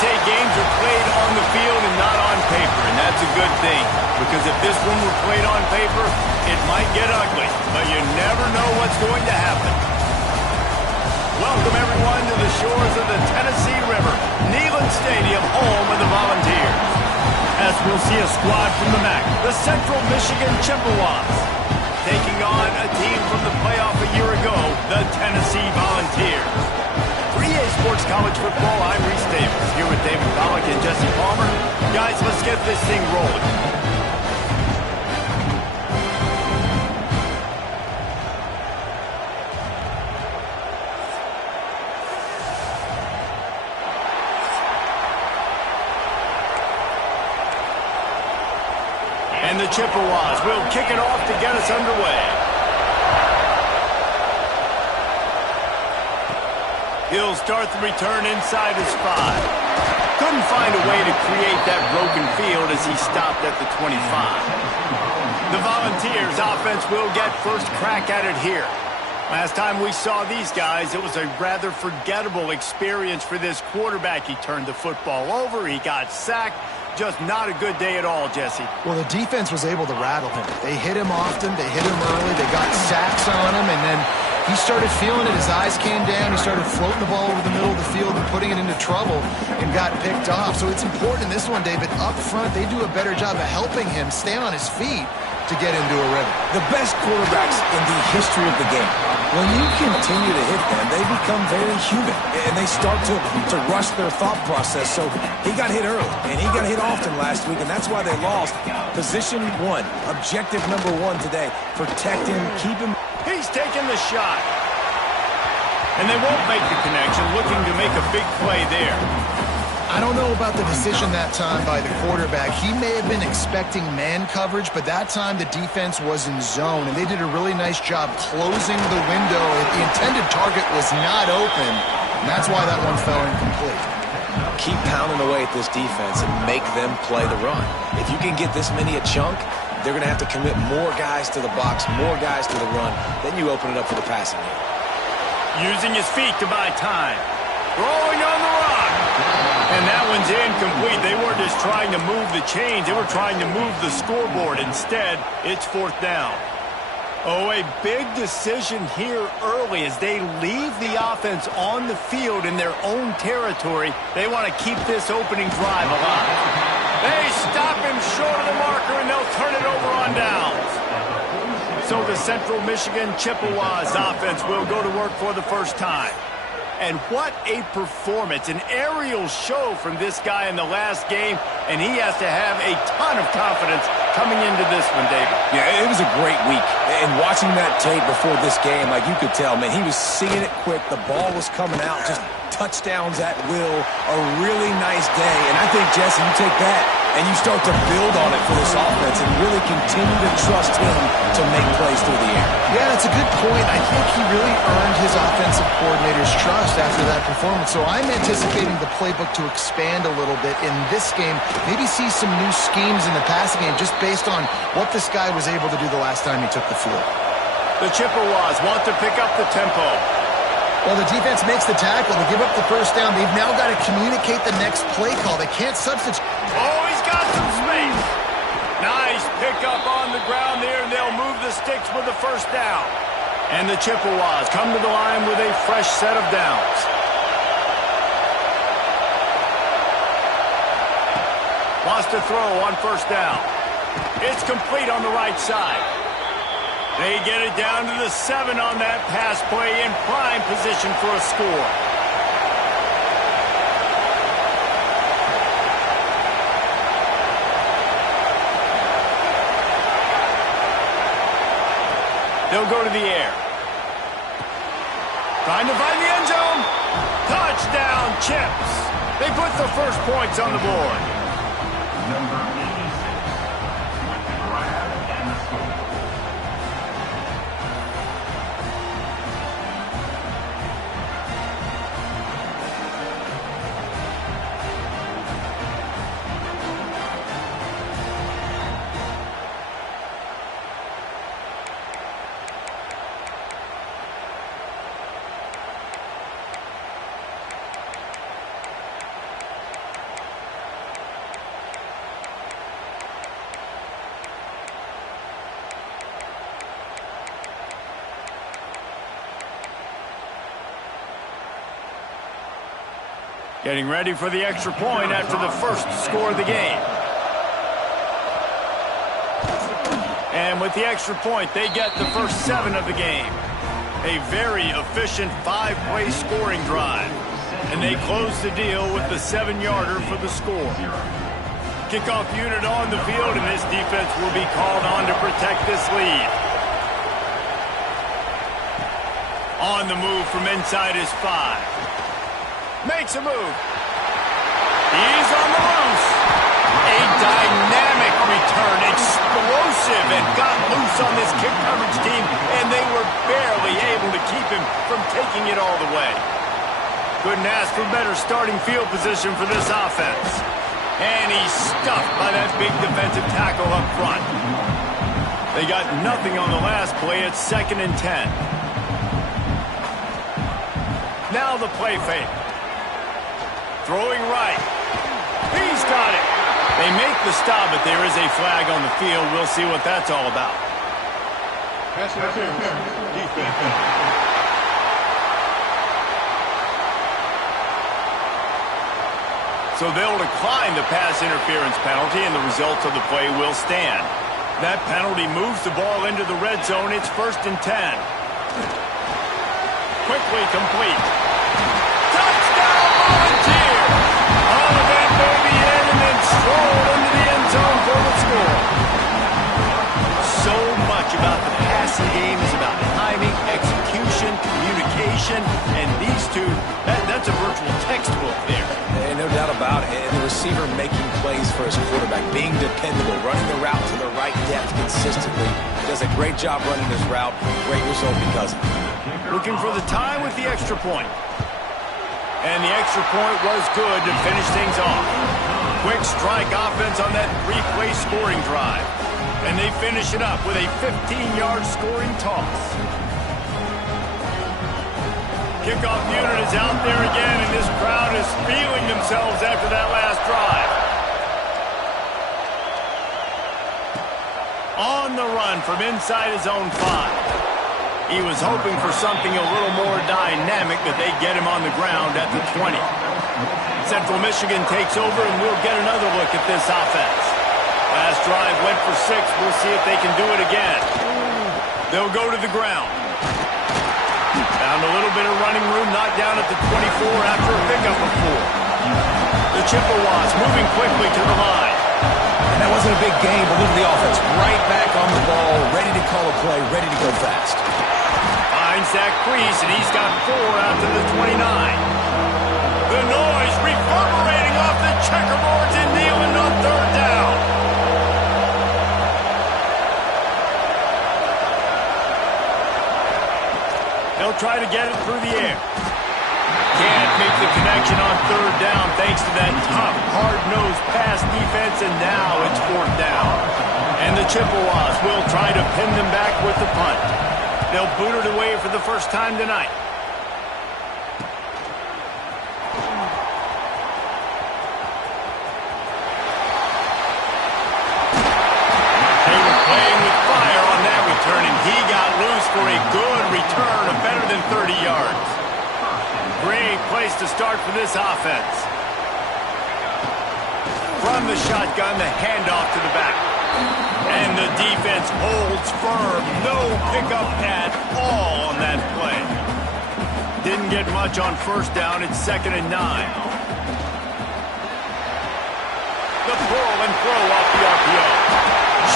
say games are played on the field and not on paper, and that's a good thing. Because if this one were played on paper, it might get ugly. But you never know what's going to happen. Welcome, everyone, to the shores of the Tennessee River. Neyland Stadium, home of the Volunteers. As we'll see a squad from the MAC, the Central Michigan Chippewas, taking on a team from the playoff a year ago, the Tennessee Volunteers. For EA Sports College Football, I'm Reese Davis, here with David Pollack and Jesse Palmer. Guys, let's get this thing rolling. And the Chippewas will kick it off to get us underway. He'll start the return inside his 5. Couldn't find a way to create that broken field as he stopped at the 25. The Volunteers offense will get first crack at it here. Last time we saw these guys, it was a rather forgettable experience for this quarterback. He turned the football over, he got sacked. Just not a good day at all, Jesse. Well, the defense was able to rattle him. They hit him often, they hit him early, they got sacks on him, and then he started feeling it. His eyes came down, he started floating the ball over the middle of the field and putting it into trouble and got picked off. So it's important in this one, David, up front, they do a better job of helping him stay on his feet to get into a rhythm. The best quarterbacks in the history of the game, when you continue to hit them, they become very human, and they start to rush their thought process. So he got hit early, and he got hit often last week, and that's why they lost. Position 1, objective number 1 today, protect him, keep him. He's taking the shot. And they won't make the connection, looking to make a big play there. I don't know about the decision that time by the quarterback. He may have been expecting man coverage, but that time the defense was in zone, and they did a really nice job closing the window. The intended target was not open, and that's why that one fell incomplete. Keep pounding away at this defense and make them play the run. If you can get this many a chunk, they're going to have to commit more guys to the box, more guys to the run. Then you open it up for the passing game. Using his feet to buy time. Throwing on the rock. And that one's incomplete. They weren't just trying to move the chains. They were trying to move the scoreboard. Instead, it's 4th down. Oh, a big decision here early as they leave the offense on the field in their own territory. They want to keep this opening drive alive. They stop him short of the marker, and they'll turn it over on downs. So the Central Michigan Chippewas offense will go to work for the first time. And what a performance, an aerial show from this guy in the last game, and he has to have a ton of confidence coming into this one, David. Yeah, it was a great week. And watching that tape before this game, like you could tell, man, he was seeing it quick. The ball was coming out, just touchdowns at will. A really nice day. And I think, Jesse, you take that and you start to build on it for this offense and really continue to trust him to make plays through the air. Yeah, that's a good point. I think he really earned his offensive coordinator's trust after that performance. So I'm anticipating the playbook to expand a little bit in this game. Maybe see some new schemes in the passing game just based on what this guy was able to do the last time he took the field. The Chippewas want to pick up the tempo. Well, the defense makes the tackle to give up the first down. They've now got to communicate the next play call. They can't substitute. Oh, he's got some space. Nice pickup on the ground there, and they'll move the sticks with the first down. And the Chippewas come to the line with a fresh set of downs. Lost a throw on first down. It's complete on the right side. They get it down to the 7 on that pass play in prime position for a score. They'll go to the air. Trying to find the end zone. Touchdown, Chips. They put the first points on the board. Number 86, Brad and School. Getting ready for the extra point after the first score of the game. And with the extra point, they get the first 7 of the game. A very efficient 5-play scoring drive. And they close the deal with the 7-yarder for the score. Kickoff unit on the field, and this defense will be called on to protect this lead. On the move from inside his 5. Makes a move. He's on the loose. A dynamic return, explosive, and got loose on this kick coverage team, and they were barely able to keep him from taking it all the way. Couldn't ask for better starting field position for this offense. And he's stuffed by that big defensive tackle up front. They got nothing on the last play. It's 2nd and 10. Now the play fake. Throwing right. He's got it. They make the stop, but there is a flag on the field. We'll see what that's all about. Pass interference. Defense. So they'll decline the pass interference penalty, and the results of the play will stand. That penalty moves the ball into the red zone. It's 1st and 10. Quickly complete. Touchdown, Volunteer! All of that baby in and then strolled into the end zone for the score. So much about the passing game is about timing, execution, communication, and these two, that's a virtual textbook there. And no doubt about it. And the receiver making plays for his quarterback, being dependable, running the route to the right depth consistently. Does a great job running his route. Great result because of it. Looking for the tie with the extra point. And the extra point was good to finish things off. Quick strike offense on that 3-play scoring drive. And they finish it up with a 15-yard scoring toss. Kickoff unit is out there again, and this crowd is feeling themselves after that last drive. On the run from inside his own 5. He was hoping for something a little more dynamic, but they get him on the ground at the 20. Central Michigan takes over, and we'll get another look at this offense. Last drive went for 6. We'll see if they can do it again. They'll go to the ground. Found a little bit of running room, knocked down at the 24 after a pickup of 4. The Chippewas moving quickly to the line. And that wasn't a big gain, but look at the offense. Right back on the ball, ready to call a play, ready to go fast. Finds Zach Priest, and he's got 4 out to the 29. The noise reverberating off the checkerboards and kneeling on 3rd down. They'll try to get it through the air. Can't make the connection on 3rd down thanks to that tough, hard-nosed pass defense, and now it's 4th down. And the Chippewas will try to pin them back with the punt. They'll boot it away for the first time tonight. They were playing with fire on that return, and he got loose for a good return of better than 30 yards. Great place to start for this offense. From the shotgun, the handoff to the back. And the defense holds firm. No pickup at all on that play. Didn't get much on 1st down. It's 2nd and 9. The pull and throw off the RPO.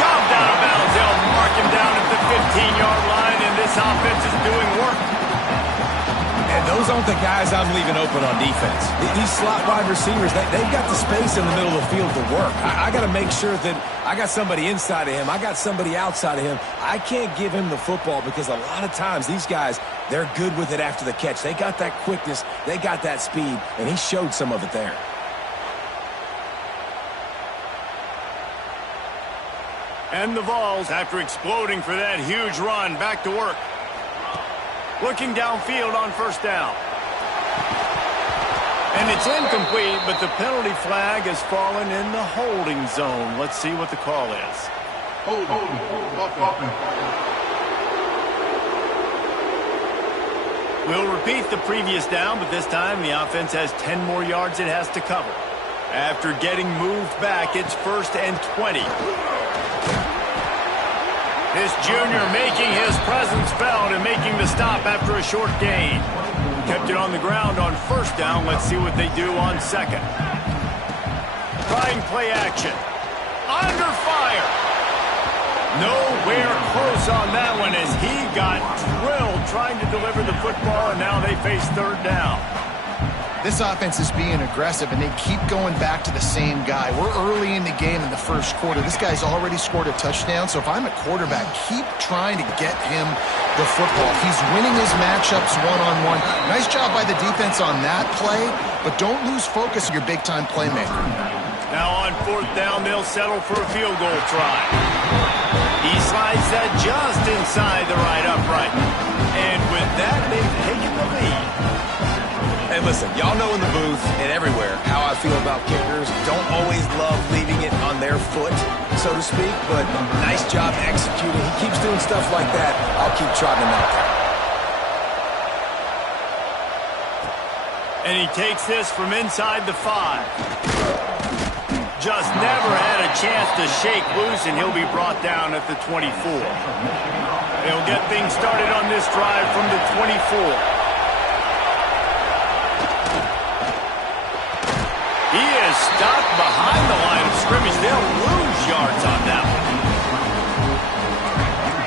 Shoved out of bounds. They'll mark him down at the 15-yard line, and this offense is doing work. And those aren't the guys I'm leaving open on defense. These slot wide receivers, they've got the space in the middle of the field to work. I got to make sure that I got somebody inside of him. I got somebody outside of him. I can't give him the football because a lot of times these guys, they're good with it after the catch. They got that quickness. They got that speed, and he showed some of it there. And the Vols, after exploding for that huge run, back to work. Looking downfield on 1st down. And it's incomplete, but the penalty flag has fallen in the holding zone. Let's see what the call is. We'll repeat the previous down, but this time the offense has 10 more yards it has to cover. After getting moved back, it's 1st and 20. This junior making his presence felt and making the stop after a short gain. Kept it on the ground on 1st down. Let's see what they do on 2nd. Trying play action. Under fire. Nowhere close on that one as he got drilled trying to deliver the football, and now they face 3rd down. This offense is being aggressive, and they keep going back to the same guy. We're early in the game in the 1st quarter. This guy's already scored a touchdown, so if I'm a quarterback, keep trying to get him the football. He's winning his matchups one-on-one. Nice job by the defense on that play, but don't lose focus on your big-time playmaker. Now on 4th down, they'll settle for a field goal try. He slides that just inside the right upright. And with that, they've taken the lead. And listen, y'all know in the booth and everywhere how I feel about kickers. Don't always love leaving it on their foot, so to speak, but nice job executing. He keeps doing stuff like that. I'll keep trotting him out there. And he takes this from inside the 5. Just never had a chance to shake loose, and he'll be brought down at the 24. They'll get things started on this drive from the 24. He is stopped behind the line of scrimmage. They'll lose yards on that one.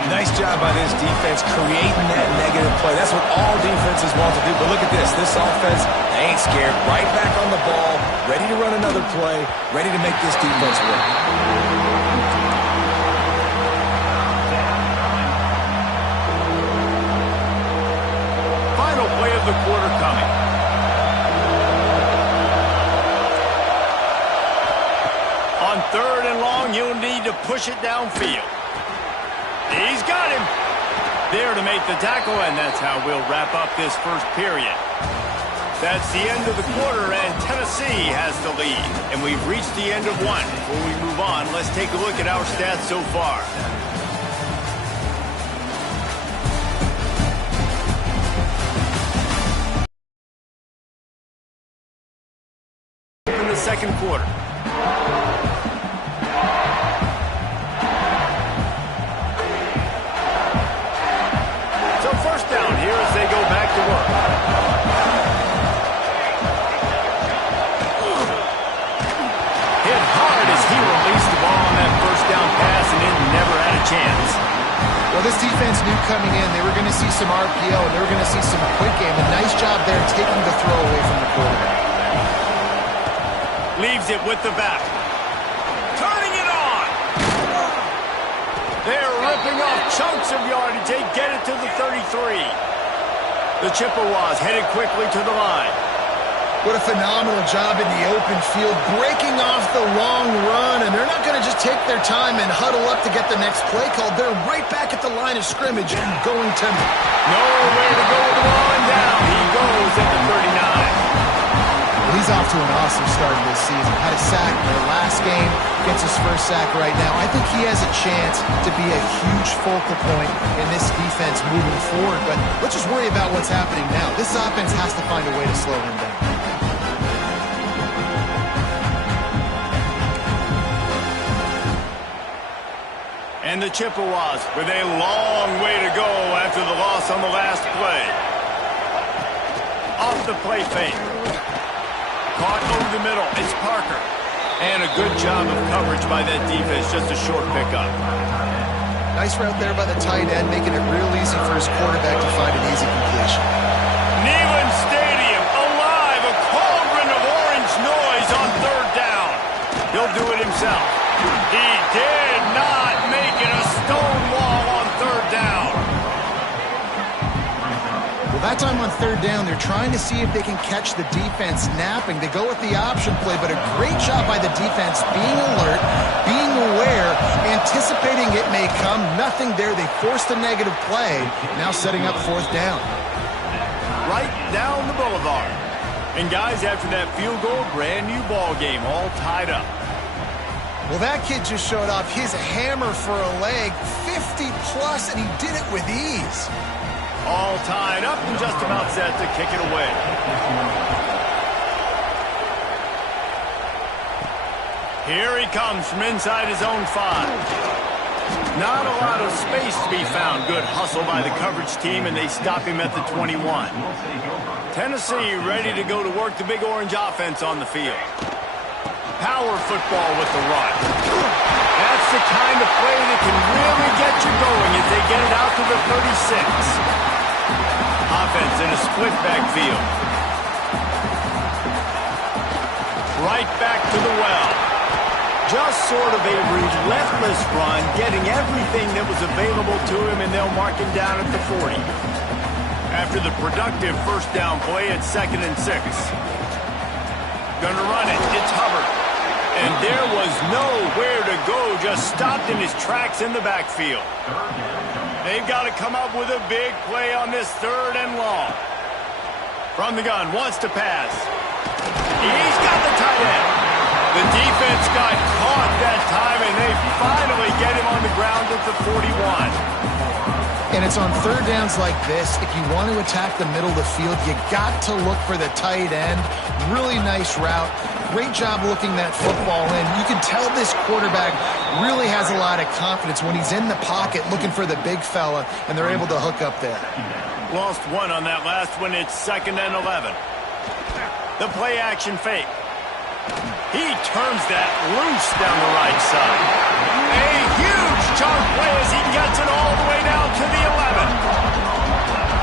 Nice job by this defense creating that negative play. That's what all defenses want to do. But look at this. This offense ain't scared. Right back on the ball, ready to run another play, ready to make this defense work. Final play of the quarter coming. On 3rd and long, you'll need to push it downfield. He's got him. There to make the tackle, and that's how we'll wrap up this 1st period. That's the end of the quarter, and Tennessee has the lead. And we've reached the end of one. Before we move on, let's take a look at our stats so far. In the 2nd quarter. So 1st down here as they go back to work. Hit hard as he released the ball on that 1st down pass, and it never had a chance. Well, this defense knew coming in they were going to see some RPO, and they were going to see some quick game. A nice job there taking the throw away from the quarterback. Leaves it with the back. Turning it on. They're ripping off chunks of yardage. They get it to the 33. The Chippewas headed quickly to the line. What a phenomenal job in the open field, breaking off the long run, and they're not going to just take their time and huddle up to get the next play called. They're right back at the line of scrimmage and going to... Nowhere to go with the ball, and down he goes at the 39. He's off to an awesome start this season. Had a sack in their last game, gets his 1st sack right now. I think he has a chance to be a huge focal point in this defense moving forward, but let's just worry about what's happening now. This offense has to find a way to slow him down. And the Chippewas with a long way to go after the loss on the last play. Off the play fake. Caught over the middle. It's Parker. And a good job of coverage by that defense. Just a short pickup. Nice route there by the tight end, making it real easy for his quarterback to find an easy completion. Neyland Stadium alive. A cauldron of orange noise on 3rd down. He'll do it himself. He did not make it a stone wall on 3rd down. Well, that time on 3rd down, they're trying to see if they can catch the defense napping. They go with the option play, but a great job by the defense being alert, being aware, anticipating it may come. Nothing there. They forced a negative play, now setting up 4th down. Right down the boulevard. And guys, after that field goal, brand new ball game, all tied up. Well, that kid just showed off his hammer for a leg, 50 plus, and he did it with ease. All tied up and just about set to kick it away. Here he comes from inside his own 5. Not a lot of space to be found. Good hustle by the coverage team, and they stop him at the 21. Tennessee ready to go to work the Big Orange offense on the field. Power football with the run. That's the kind of play that can really get you going as they get it out to the 36. Offense in a split backfield. Right back to the well. Just sort of a relentless run, getting everything that was available to him, and they'll mark him down at the 40. After the productive first down play, it's 2nd and 6. Gonna run it. It's Hubbard. And there was nowhere to go, just stopped in his tracks in the backfield. They've got to come up with a big play on this 3rd and long. From the gun, wants to pass. He's got the tight end. The defense got caught that time, and they finally get him on the ground at the 41. And it's on 3rd downs like this. If you want to attack the middle of the field, you got to look for the tight end. Really nice route. Great job looking that football in. You can tell this quarterback really has a lot of confidence when he's in the pocket looking for the big fella, and they're able to hook up there. Lost 1 on that last one. It's 2nd and 11. The play action fake. He turns that loose down the right side. A huge chunk play as he gets it all the way down to the 11.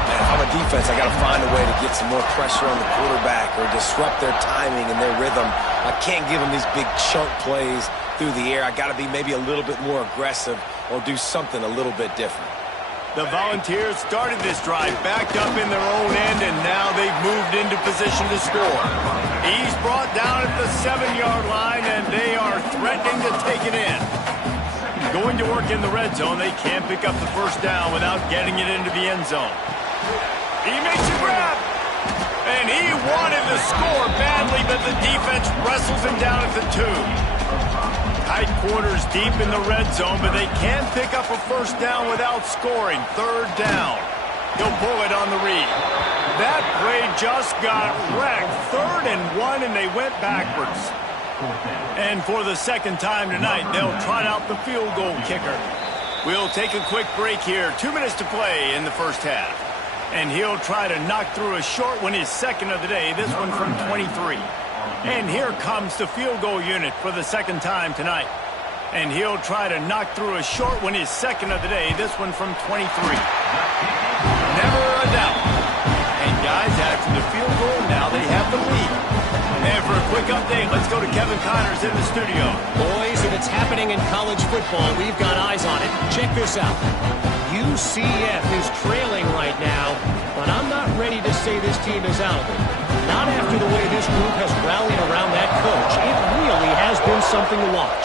Man, if I'm a defense, I got to find a way to get some more pressure on the quarterback or disrupt their timing and their rhythm. I can't give them these big chunk plays through the air. I got to be maybe a little bit more aggressive or do something a little bit different. The Volunteers started this drive backed up in their own end, and now they've moved into position to score. He's brought down at the 7-yard line, and they are threatening to take it in. Going to work in the red zone, they can't pick up the first down without getting it into the end zone. He makes a grab, and he wanted the score badly, but the defense wrestles him down at the 2. Tight quarters deep in the red zone, but they can't pick up a first down without scoring. 3rd down. He'll pull it on the read. That play just got wrecked. 3rd and 1, and they went backwards. And for the 2nd time tonight, they'll trot out the field goal kicker. We'll take a quick break here. 2 minutes to play in the first half. And he'll try to knock through a short one, his 2nd of the day, this one from 23. And here comes the field goal unit for the 2nd time tonight. And he'll try to knock through a short one, his 2nd of the day, this one from 23. Never a doubt. And guys, after the field goal, now they have the lead. And for a quick update, let's go to Kevin Connors in the studio. Boys, if it's happening in college football, we've got eyes on it. Check this out. UCF is trailing right now, but I'm not ready to say this team is out of it. Not after the way this group has rallied around that coach. It really has been something to watch.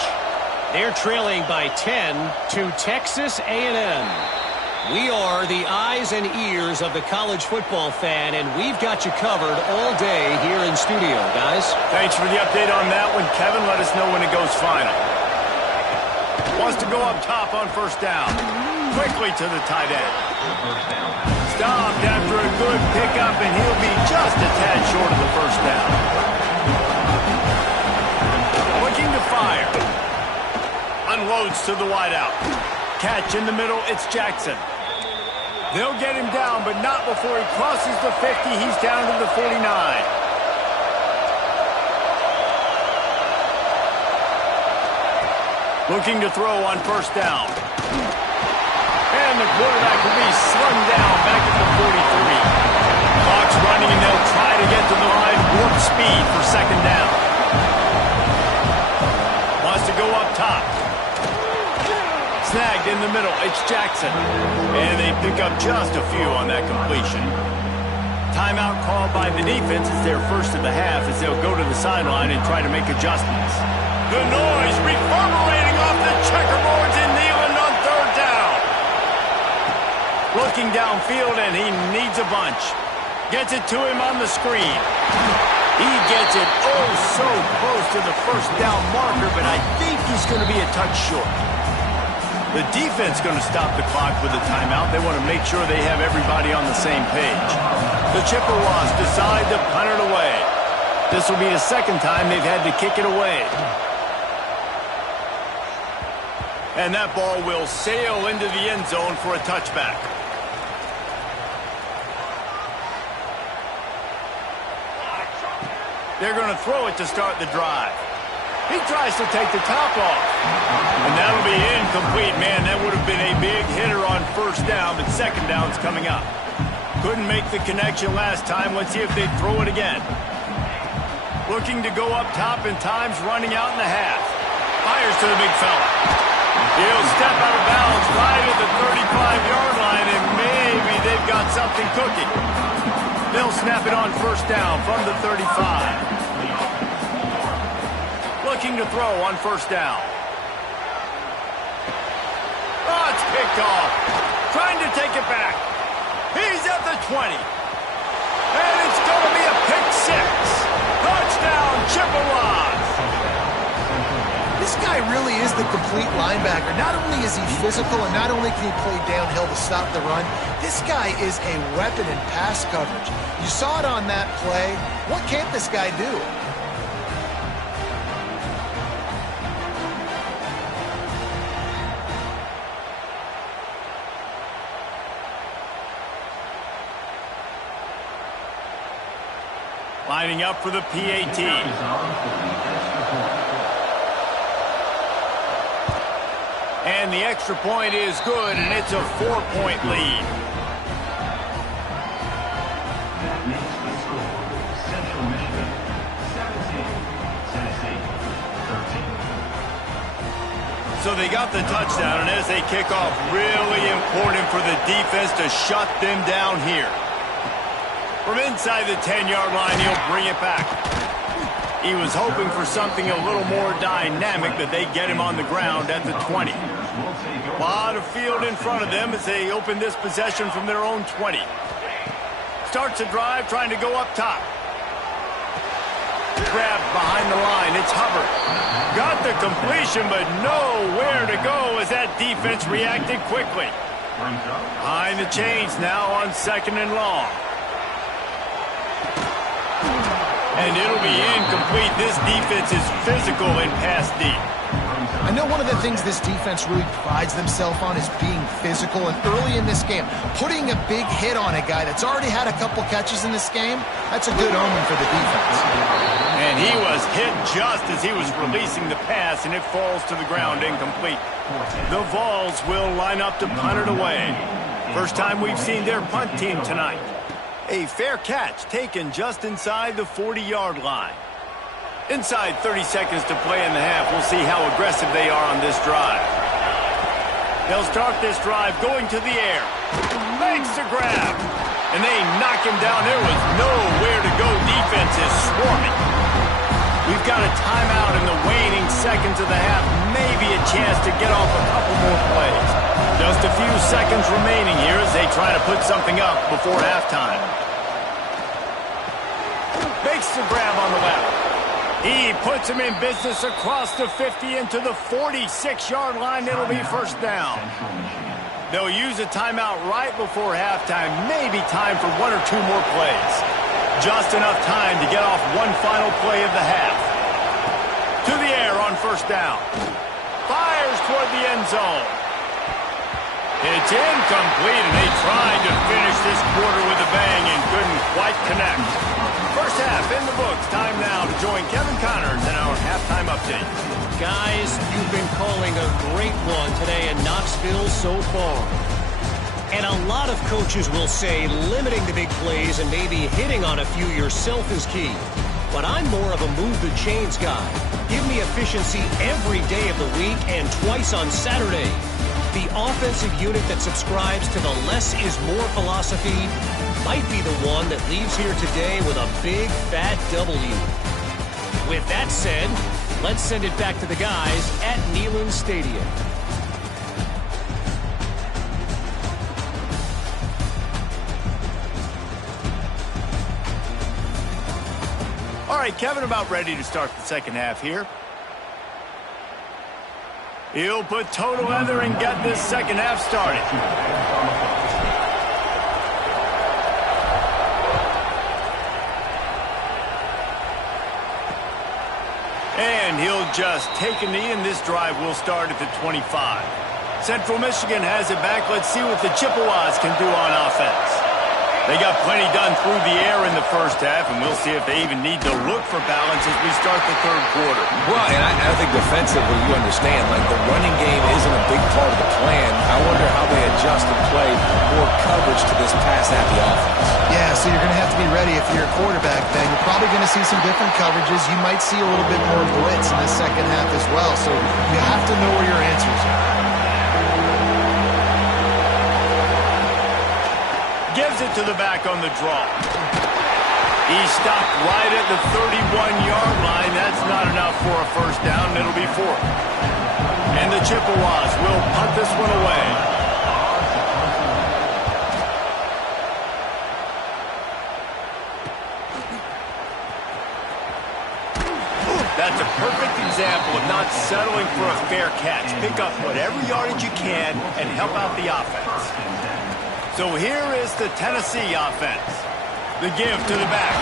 They're trailing by 10 to Texas A&M. We are the eyes and ears of the college football fan, and we've got you covered all day here in studio, guys. Thanks for the update on that one, Kevin. Let us know when it goes final. Wants to go up top on first down. Quickly to the tight end. Stopped after a good pickup, and he'll be just a tad short of the first down. Looking to fire. Unloads to the wideout. Catch in the middle, it's Jackson. They'll get him down, but not before he crosses the 50. He's down to the 49. Looking to throw on first down. And the quarterback will be slung down back at the 43. Clock's running, and they'll try to get to the line warp speed for 2nd down. Wants to go up top. Snagged in the middle, it's Jackson. And they pick up just a few on that completion. Timeout called by the defense. It's their first of the half as they'll go to the sideline and try to make adjustments. The noise reverberating off the checkerboards in Neyland on 3rd down. Looking downfield, and he needs a bunch. Gets it to him on the screen. He gets it oh so close to the first down marker, but I think he's going to be a touch short. The defense going to stop the clock with a timeout. They want to make sure they have everybody on the same page. The Chippewas decide to punt it away. This will be the second time they've had to kick it away. And that ball will sail into the end zone for a touchback. They're going to throw it to start the drive. He tries to take the top off. And that'll be incomplete. Man, that would have been a big hitter on first down, but second down's coming up. Couldn't make the connection last time. Let's see if they throw it again. Looking to go up top, and time's running out in the half. Fires to the big fella. He'll step out of bounds right at the 35-yard line, and maybe they've got something cooking. They'll snap it on first down from the 35. Looking to throw on first down. Oh, it's picked off. Trying to take it back. He's at the 20. And it's going to be a pick six. Touchdown, Chippewas. This guy really is the complete linebacker. Not only is he physical and not only can he play downhill to stop the run, this guy is a weapon in pass coverage. You saw it on that play. What can't this guy do? Lining up for the PAT. And the extra point is good, and it's a 4-point lead. That makes the score Central Michigan 17, Tennessee 13. So they got the touchdown, and as they kick off, really important for the defense to shut them down here. From inside the 10-yard line, he'll bring it back. He was hoping for something a little more dynamic, that they get him on the ground at the 20. A lot of field in front of them as they open this possession from their own 20. Starts a drive, trying to go up top. Grabbed behind the line. It's Hubbard. Got the completion, but nowhere to go as that defense reacted quickly. Behind the chains now on 2nd and long. And it'll be incomplete. This defense is physical in pass deep. I know one of the things this defense really prides themselves on is being physical, and early in this game, putting a big hit on a guy that's already had a couple catches in this game, that's a good omen for the defense. And he was hit just as he was releasing the pass, and it falls to the ground incomplete. The Vols will line up to punt it away. First time we've seen their punt team tonight. A fair catch taken just inside the 40-yard line. Inside 30 seconds to play in the half. We'll see how aggressive they are on this drive. They'll start this drive going to the air. Makes the grab. And they knock him down. There was nowhere to go. Defense is swarming. We've got a timeout in the waning seconds of the half. Maybe a chance to get off a couple more plays. Just a few seconds remaining here as they try to put something up before halftime. Makes the grab on the left. He puts him in business across the 50 into the 46-yard line. It'll be first down. They'll use a timeout right before halftime. Maybe time for one or two more plays. Just enough time to get off one final play of the half. To the air on first down. Fires toward the end zone. It's incomplete, and they tried to finish this quarter with a bang and couldn't quite connect. First half in the books. Time now to join Kevin Connors in our halftime update. Guys, you've been calling a great one today in Knoxville so far. And a lot of coaches will say limiting the big plays and maybe hitting on a few yourself is key. But I'm more of a move the chains guy. Give me efficiency every day of the week and twice on Saturday. The offensive unit that subscribes to the less is more philosophy might be the one that leaves here today with a big fat W. With that said, let's send it back to the guys at Neyland Stadium. All right, Kevin, about ready to start the second half here. He'll put total leather and get this second half started. And he'll just take a knee, and this drive will start at the 25. Central Michigan has it back. Let's see what the Chippewas can do on offense. They got plenty done through the air in the first half, and we'll see if they even need to look for balance as we start the third quarter. Well, and I think defensively, you understand, like the running game isn't a big part of the plan. I wonder how they adjust and play more coverage to this pass-happy offense. Yeah, so you're going to have to be ready if you're a quarterback, then. You're probably going to see some different coverages. You might see a little bit more blitz in the second half as well, so you have to know where your answers are. Gives it to the back on the draw. He stopped right at the 31-yard line. That's not enough for a first down. It'll be fourth. And the Chippewas will punt this one away. That's a perfect example of not settling for a fair catch. Pick up whatever yardage you can and help out the offense. So here is the Tennessee offense. The give to the back.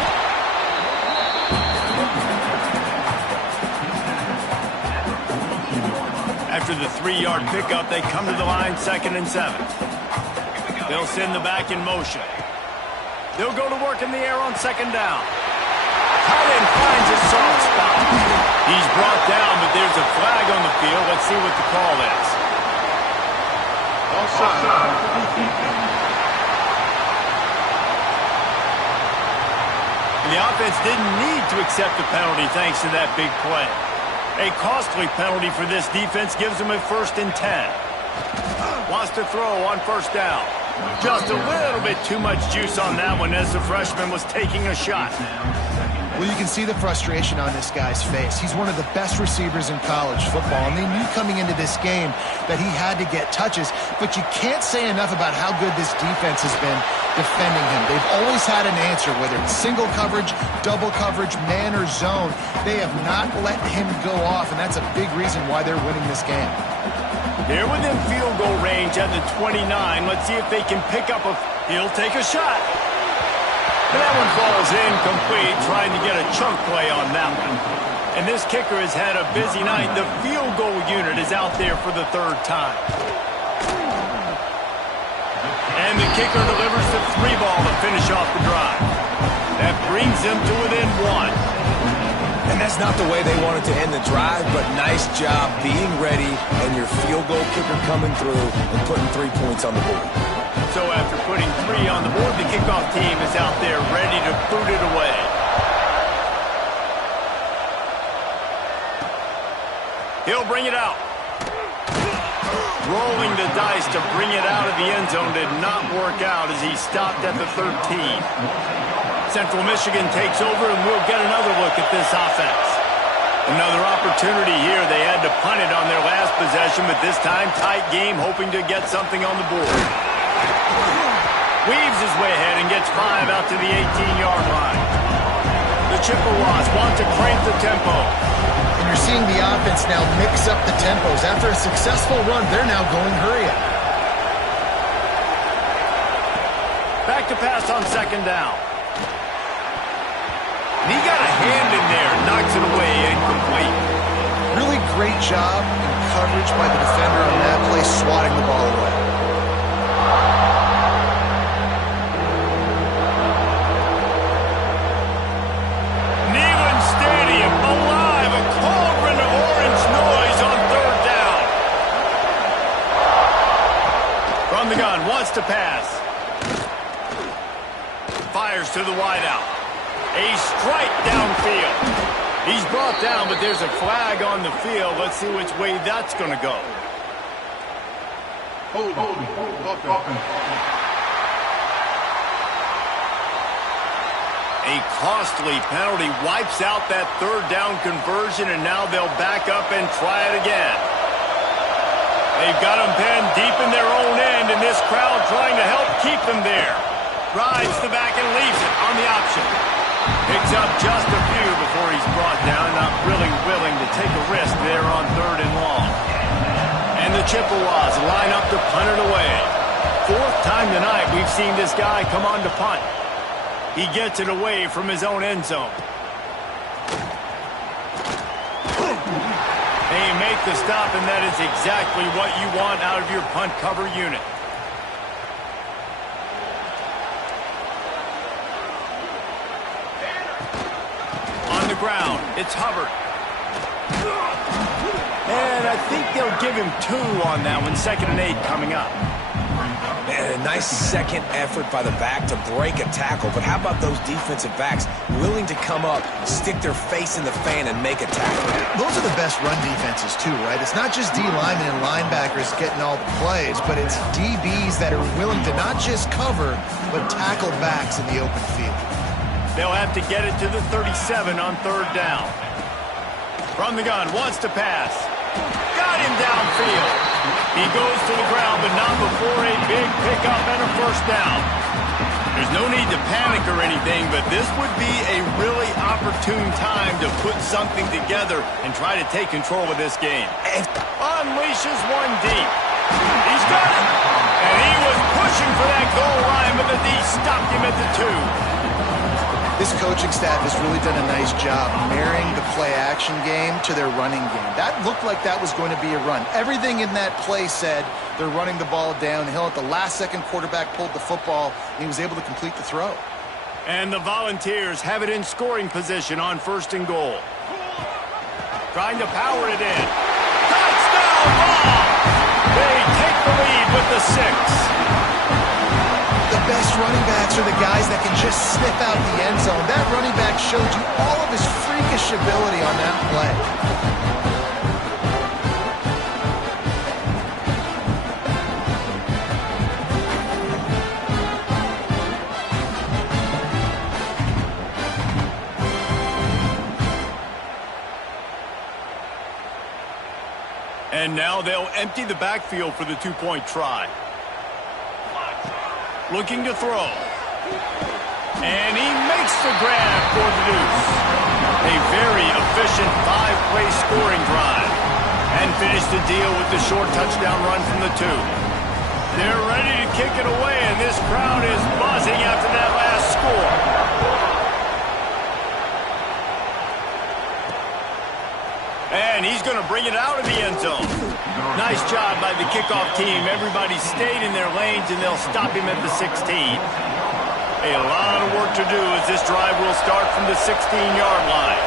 After the 3-yard pickup, they come to the line 2nd and 7. They'll send the back in motion. They'll go to work in the air on 2nd down. Tight end finds a soft spot. He's brought down, but there's a flag on the field. Let's see what the call is. Offside. The offense didn't need to accept the penalty thanks to that big play. A costly penalty for this defense gives them a 1st and 10. Wants to throw on 1st down. Just a little bit too much juice on that one as the freshman was taking a shot. Well, you can see the frustration on this guy's face. He's one of the best receivers in college football, and they knew coming into this game that he had to get touches, but you can't say enough about how good this defense has been defending him. They've always had an answer, whether it's single coverage, double coverage, man or zone. They have not let him go off, and that's a big reason why they're winning this game. They're within field goal range at the 29. Let's see if they can pick up he'll take a shot. And that one falls incomplete, trying to get a chunk play on that one. And this kicker has had a busy night. The field goal unit is out there for the 3rd time. And the kicker delivers the 3 ball to finish off the drive. That brings them to within 1. And that's not the way they wanted to end the drive, but nice job being ready and your field goal kicker coming through and putting 3 points on the board. So after putting 3 on the board, the kickoff team is out there ready to boot it away. He'll bring it out. Rolling the dice to bring it out of the end zone did not work out as he stopped at the 13. Central Michigan takes over, and we'll get another look at this offense. Another opportunity here. They had to punt it on their last possession, but this time tight game, hoping to get something on the board. Weaves his way ahead and gets 5 out to the 18-yard line. The Chippewas want to crank the tempo. And you're seeing the offense now mix up the tempos. After a successful run, they're now going hurry up. Back to pass on 2nd down. And he got a hand in there, knocks it away, incomplete. Really great job in coverage by the defender on that play, swatting the ball away. Neyland Stadium, alive, a cauldron of orange noise on 3rd down. From the gun, wants to pass. Fires to the wideout. A strike downfield. He's brought down, but there's a flag on the field. Let's see which way that's going to go. Hold. A costly penalty wipes out that 3rd down conversion, and now they'll back up and try it again. They've got them pinned deep in their own end, and this crowd trying to help keep them there. Rides the back and leaves it on the option. Picks up just a few before he's brought down, not really willing to take a risk there on 3rd and long. Chippewas line up to punt it away. Fourth time tonight we've seen this guy come on to punt. He gets it away from his own end zone. They make the stop, and that is exactly what you want out of your punt cover unit. On the ground, it's Hubbard. And I think they'll give him 2 on that one. 2nd and 8 coming up. Man, a nice second effort by the back to break a tackle. But how about those defensive backs willing to come up, stick their face in the fan, and make a tackle? Those are the best run defenses, too, right? It's not just D linemen and linebackers getting all the plays, but it's DBs that are willing to not just cover, but tackle backs in the open field. They'll have to get it to the 37 on 3rd down. From the gun, wants to pass. Got him downfield. He goes to the ground, but not before a big pickup and a 1st down. There's no need to panic or anything, but this would be a really opportune time to put something together and try to take control of this game. Unleashes one deep. He's got it. And he was pushing for that goal line, but the D stopped him at the 2. This coaching staff has really done a nice job marrying the play-action game to their running game. That looked like that was going to be a run. Everything in that play said they're running the ball downhill. At the last second, quarterback pulled the football, and he was able to complete the throw. And the Volunteers have it in scoring position on 1st and goal. Trying to power it in. Touchdown ball! They take the lead with the 6. The best running backs are the guys that can just snip out the end zone. That running back showed you all of his freakish ability on that play. And now they'll empty the backfield for the 2-point try. Looking to throw. And he makes the grab for the deuce. A very efficient 5-play scoring drive. And finish the deal with the short touchdown run from the 2. They're ready to kick it away, and this crowd is buzzing after that last score. And he's going to bring it out of the end zone. Nice job by the kickoff team. Everybody stayed in their lanes, and they'll stop him at the 16. A lot of work to do as this drive will start from the 16-yard line.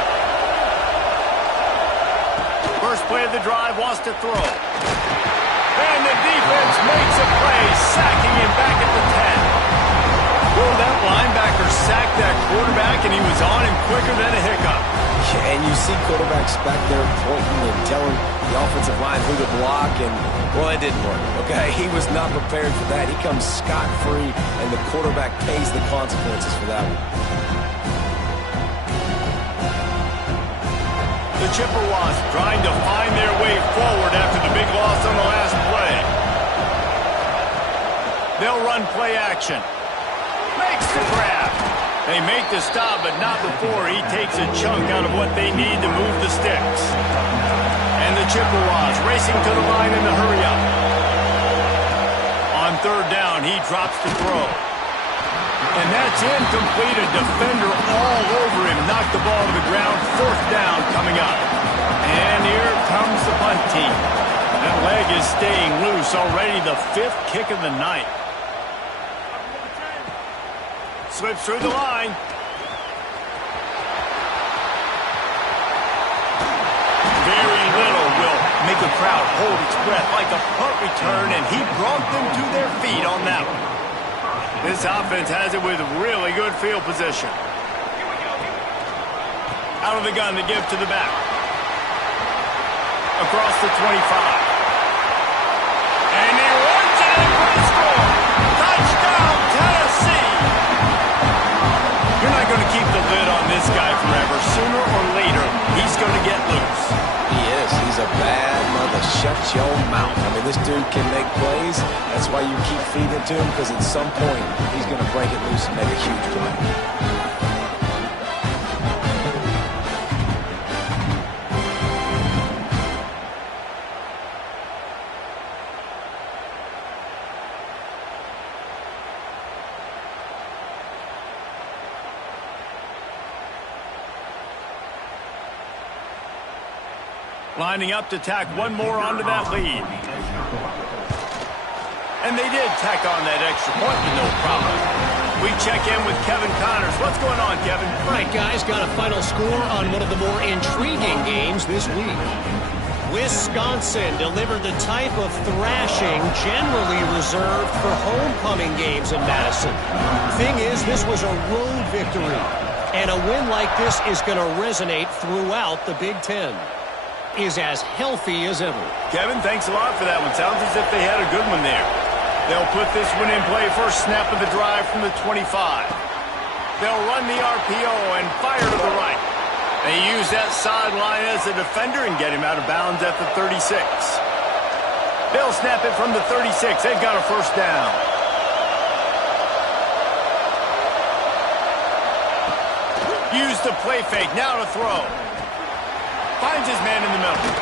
First play of the drive, wants to throw. And the defense makes a play, sacking him back at the 10. Well, that linebacker sacked that quarterback, and he was on him quicker than a hiccup. Yeah, and you see quarterbacks back there pointing and telling the offensive line who to block, and, well, it didn't work, okay? He was not prepared for that. He comes scot-free, and the quarterback pays the consequences for that one. The Chippewas trying to find their way forward after the big loss on the last play. They'll run play action. Makes the grab. They make the stop, but not before he takes a chunk out of what they need to move the sticks. And the Chippewas racing to the line in the hurry-up. On 3rd down, he drops to throw. And that's incomplete. A defender all over him. Knocked the ball to the ground. 4th down coming up. And here comes the punt team. That leg is staying loose. Already the 5th kick of the night. Slips through the line. Very little will make a crowd hold its breath like a punt return, and he brought them to their feet on that one. This offense has it with really good field position. Out of the gun to give to the back. Across the 25. And he runs it in for the score. Touchdown, Tennessee! You're not going to keep the lid on this guy forever. Sooner or later, he's going to get loose. He is. He's a bad mother. Shut your mouth. I mean, this dude can make plays. That's why you keep feeding it to him, because at some point, he's going to break it loose and make a huge play. Lining up to tack one more onto that lead. And they did tack on that extra point with no problem. We check in with Kevin Connors. What's going on, Kevin? All right, guys, got a final score on one of the more intriguing games this week. Wisconsin delivered the type of thrashing generally reserved for homecoming games in Madison. Thing is, this was a road victory, and a win like this is going to resonate throughout the Big Ten. Is as healthy as ever. Kevin, thanks a lot for that one. Sounds as if they had a good one there. They'll put this one in play first snap of the drive from the 25. They'll run the RPO and fire to the right. They use that sideline as a defender and get him out of bounds at the 36. They'll snap it from the 36. They've got a first down. Use the play fake. Now to throw. Finds his man in the middle.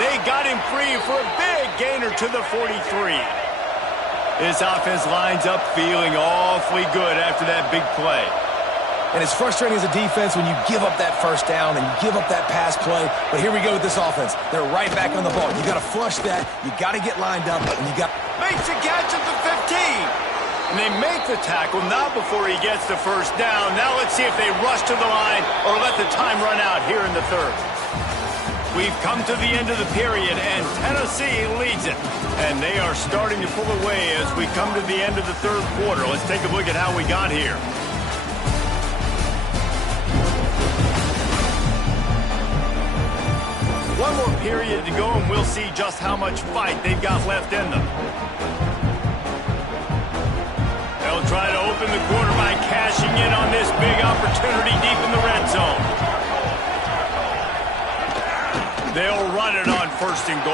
They got him free for a big gainer to the 43. This offense lines up feeling awfully good after that big play. And it's frustrating as a defense when you give up that first down and you give up that pass play. But here we go with this offense. They're right back on the ball. You got to flush that. You got to get lined up, and you got makes a catch at the 15. And they make the tackle, not before he gets the first down. Now let's see if they rush to the line or let the time run out here in the third. We've come to the end of the period, and Tennessee leads it. And they are starting to pull away as we come to the end of the third quarter. Let's take a look at how we got here. One more period to go, and we'll see just how much fight they've got left in them. They'll try to open the quarter by cashing in on this big opportunity deep in the red zone. They'll run it on first and goal.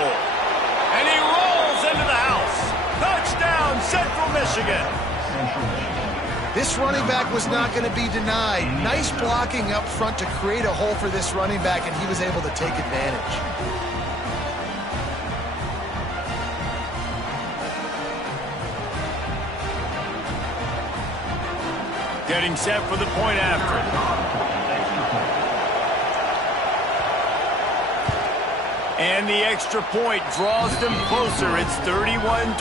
And he rolls into the house. Touchdown, Central Michigan. This running back was not going to be denied. Nice blocking up front to create a hole for this running back, and he was able to take advantage. Getting set for the point after. And the extra point draws them closer. It's 31-24.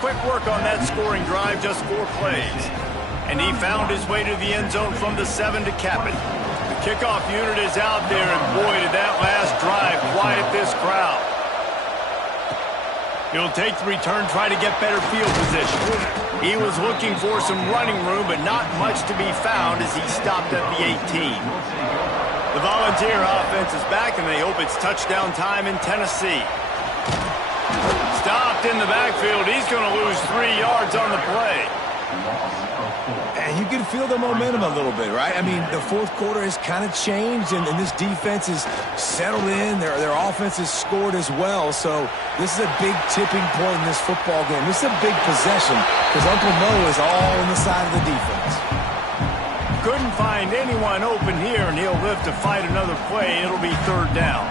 Quick work on that scoring drive, just 4 plays. And he found his way to the end zone from the 7 to cap it. The kickoff unit is out there, and boy, did that last drive quiet this crowd. He'll take the return, try to get better field position. He was looking for some running room, but not much to be found as he stopped at the 18. The Volunteer offense is back, and they hope it's touchdown time in Tennessee. Stopped in the backfield. He's going to lose 3 yards on the play. And you can feel the momentum a little bit, right? I mean, the fourth quarter has kind of changed, and this defense is settled in. Their offense has scored as well. So this is a big tipping point in this football game. This is a big possession because Uncle Mo is all on the side of the defense. Couldn't find anyone open here, and he'll live to fight another play. It'll be third down.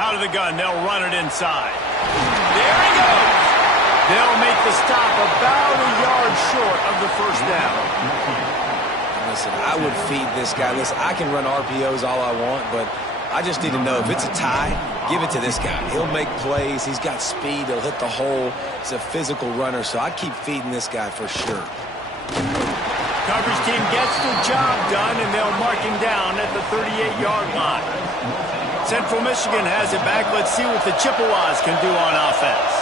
Out of the gun, they'll run it inside. There he goes. They'll make the stop about a yard short of the first down. Listen, I would feed this guy. Listen, I can run RPOs all I want, but I just need to know if it's a tie, give it to this guy. He'll make plays. He's got speed. He'll hit the hole. He's a physical runner, so I'd keep feeding this guy for sure. Coverage team gets the job done, and they'll mark him down at the 38-yard line. Central Michigan has it back. Let's see what the Chippewas can do on offense.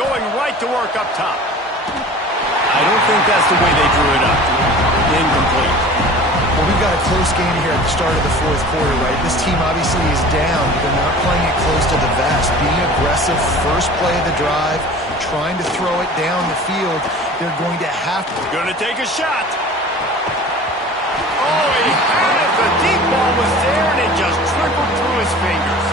Going right to work up top. I don't think that's the way they drew it up. Incomplete. Well, we've got a close game here at the start of the fourth quarter, right? This team obviously is down, but they're not playing it close to the vest. Being aggressive, first play of the drive, trying to throw it down the field. They're going to have to. Going to take a shot. Oh, he had it. The deep ball was there, and it just trickled through his fingers.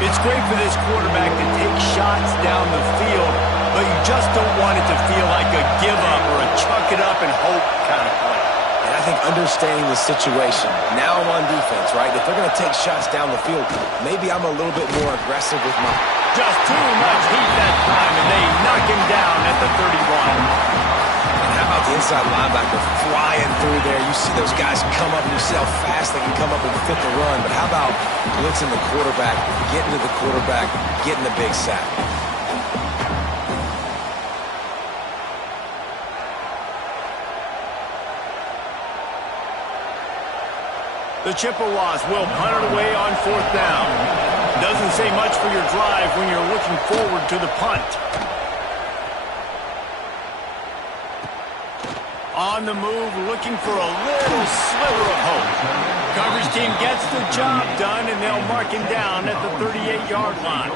It's great for this quarterback to take shots down the field, but you just don't want it to feel like a give-up or a chuck it up and hope kind of play. And I think understanding the situation, now I'm on defense, right? If they're going to take shots down the field, maybe I'm a little bit more aggressive with my... Just too much heat that time, and they knock him down at the 31. And how about The inside linebacker flying through there. You see those guys come up, and you see how fast they can come up and fit the run. But how about blitzing the quarterback, getting to the quarterback, getting the big sack? The Chippewas will punt it away on 4th down. Doesn't say much for your drive when you're looking forward to the punt. On the move, looking for a little sliver of hope. Coverage team gets the job done, and they'll mark him down at the 38-yard line.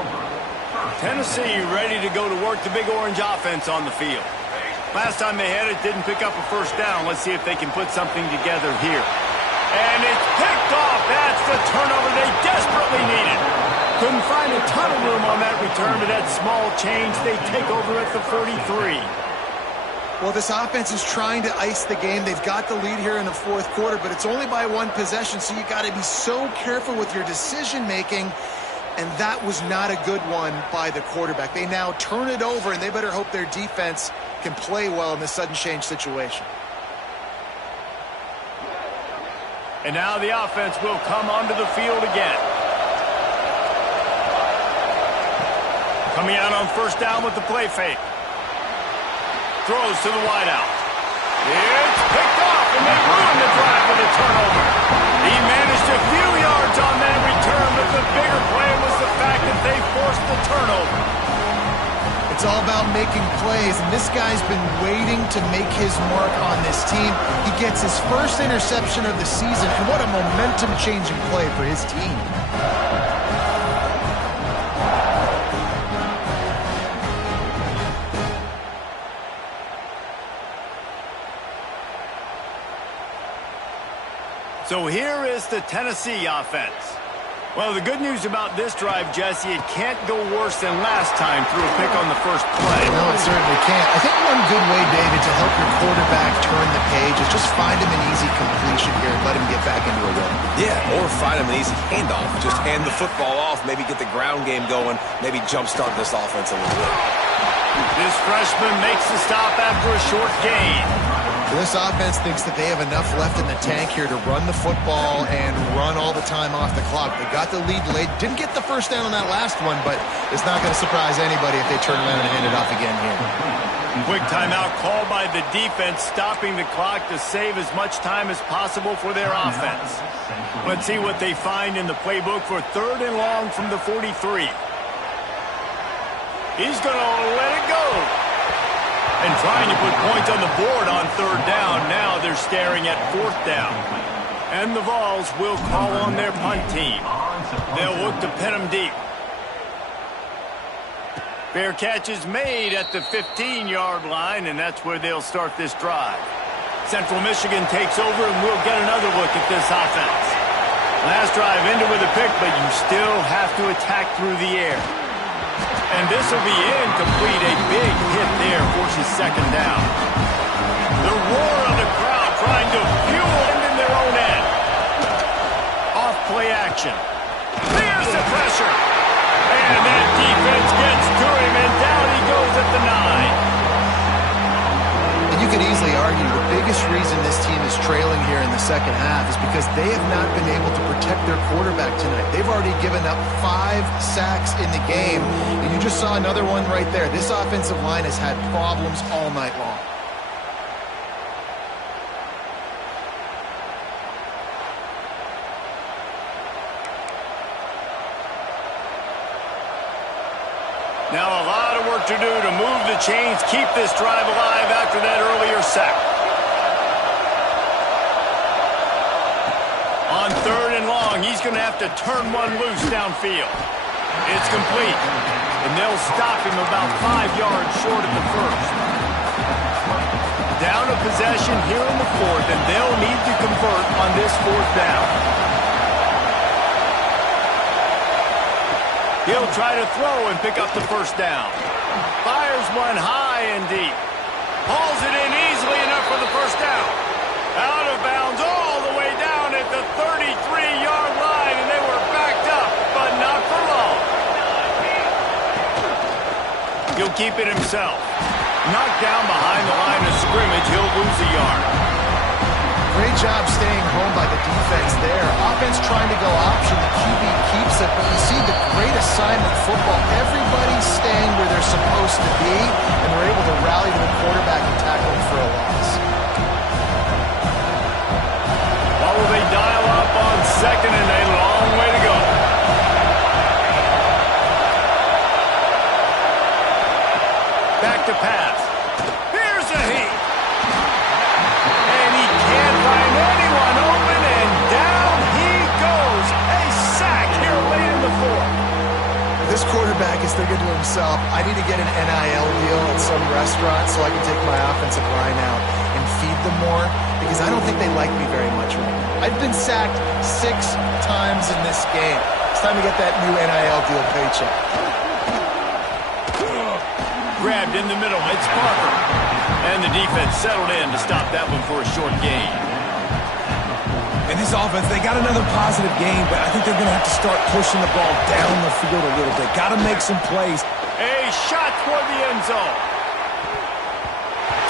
Tennessee ready to go to work the Big Orange offense on the field. Last time they had it, didn't pick up a first down. Let's see if they can put something together here. And it's picked off. That's the turnover they desperately needed. Couldn't find a ton of room on that return, but that small change, they take over at the 43. Well, this offense is trying to ice the game. They've got the lead here in the 4th quarter, but it's only by 1 possession, so you got to be so careful with your decision-making, and that was not a good one by the quarterback. They now turn it over, and they better hope their defense can play well in this sudden change situation. And now the offense will come onto the field again. Coming out on 1st down with the play fake. Throws to the wideout. It's picked off, and they ruined the drive with a turnover. He managed a few yards on that return, but the bigger play was the fact that they forced the turnover. It's all about making plays, and this guy's been waiting to make his mark on this team. He gets his first interception of the season, and what a momentum-changing play for his team. So here is the Tennessee offense. Well, the good news about this drive, Jesse, it can't go worse than last time through a pick on the first play. No, it certainly can't. I think one good way, David, to help your quarterback turn the page is just find him an easy completion here and let him get back into a rhythm. Yeah, or find him an easy handoff. Just hand the football off, maybe get the ground game going, maybe jumpstart this offense a little bit. This freshman makes the stop after a short gain. This offense thinks that they have enough left in the tank here to run the football and run all the time off the clock. They got the lead late. Didn't get the first down on that last one, but it's not going to surprise anybody if they turn around and hand it off again here. Quick timeout called by the defense, stopping the clock to save as much time as possible for their offense. Let's see what they find in the playbook for 3rd and long from the 43. He's going to let it go. And trying to put points on the board on 3rd down. Now they're staring at 4th down. And the Vols will call on their punt team. They'll look to pin them deep. Fair catch is made at the 15-yard line, and that's where they'll start this drive. Central Michigan takes over, and we'll get another look at this offense. Last drive ended with a pick, but you still have to attack through the air. And this will be incomplete. A big hit there forces 2nd down. The roar of the crowd trying to fuel in their own end. Off play action. There's the pressure. And that defense gets to him, and down he goes at the 9. And you could easily argue the biggest reason this team is trailing here in the second half is because they have not been able to protect their quarterback tonight. They've already given up 5 sacks in the game, and you just saw another one right there. This offensive line has had problems all night long. Now a lot of work to do to move the chains, keep this drive alive after that earlier sack. On 3rd and long, he's going to have to turn one loose downfield. It's complete, and they'll stop him about 5 yards short of the 1st. Down a possession here in the 4th, and they'll need to convert on this 4th down. He'll try to throw and pick up the 1st down. Fires one high and deep. Hauls it in easily enough for the 1st down. Out of bounds all the way down at the 33-yard line, and they were backed up, but not for long. He'll keep it himself. Knocked down behind the line of scrimmage, he'll lose a yard. Great job staying home by the defense there. Offense trying to go option. The QB keeps it, but you see the great assignment football. Everybody's staying where they're supposed to be, and they're able to rally to the quarterback and tackle him for a loss. Well, they dial up on second and a long way to go. Back to pass. Here's a heat. And he can't find anyone open, and down he goes. A sack here late in the fourth. This quarterback is thinking to himself, I need to get an NIL deal at some restaurant so I can take my offensive line out and feed them more, because I don't think they like me very much right now. I've been sacked 6 times in this game. It's time to get that new NIL deal paycheck. Grabbed in the middle, it's Parker. And the defense settled in to stop that one for a short gain. And this offense, they got another positive game, but I think they're going to have to start pushing the ball down the field a little bit. Got to make some plays. A shot toward the end zone.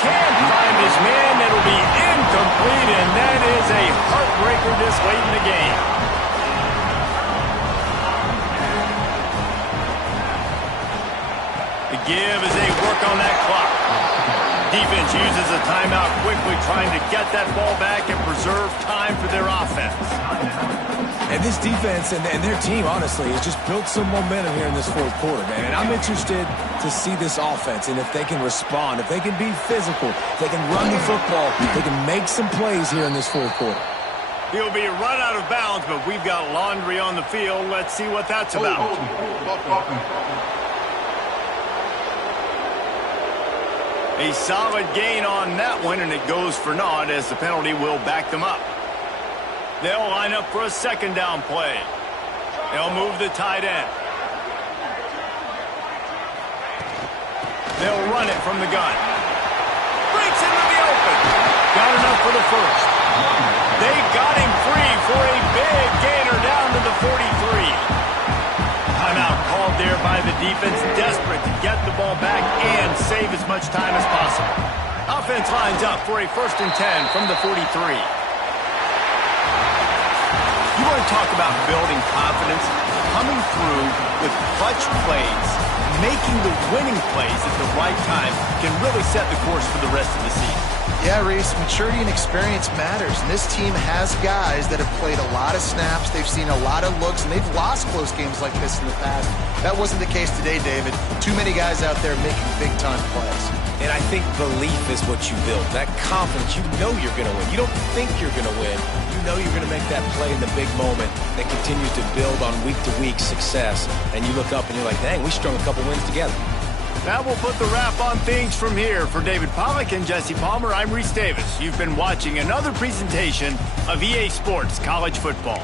Can't find his man. It'll be incomplete, and that is a heartbreaker this late in the game. The give as they work on that clock. Defense uses a timeout quickly, trying to get that ball back and preserve time for their offense. And this defense and their team, honestly, has just built some momentum here in this fourth quarter, man. And I'm interested to see this offense and if they can respond, if they can be physical, if they can run the football, if they can make some plays here in this fourth quarter. He'll be run out of bounds, but we've got laundry on the field. Let's see what that's about. A solid gain on that one, and it goes for naught as the penalty will back them up. They'll line up for a second down play. They'll move the tight end. They'll run it from the gun. Breaks into the open. Got enough for the first. They got him free for a big gainer down to the 43. Timeout called there by the defense, desperate to get the ball back and save as much time as possible. Offense lines up for a 1st and 10 from the 43. You want to talk about building confidence? Coming through with clutch plays, making the winning plays at the right time can really set the course for the rest of the season. Yeah, Reese, maturity and experience matters, and this team has guys that have played a lot of snaps, they've seen a lot of looks, and they've lost close games like this in the past. That wasn't the case today, David. Too many guys out there making big-time plays. And I think belief is what you build. That confidence, you know you're going to win. You don't think you're going to win. You know you're going to make that play in the big moment that continues to build on week-to-week success. And you look up and you're like, dang, we strung a couple wins together. That will put the wrap on things from here. For David Pollack and Jesse Palmer, I'm Reese Davis. You've been watching another presentation of EA Sports College Football.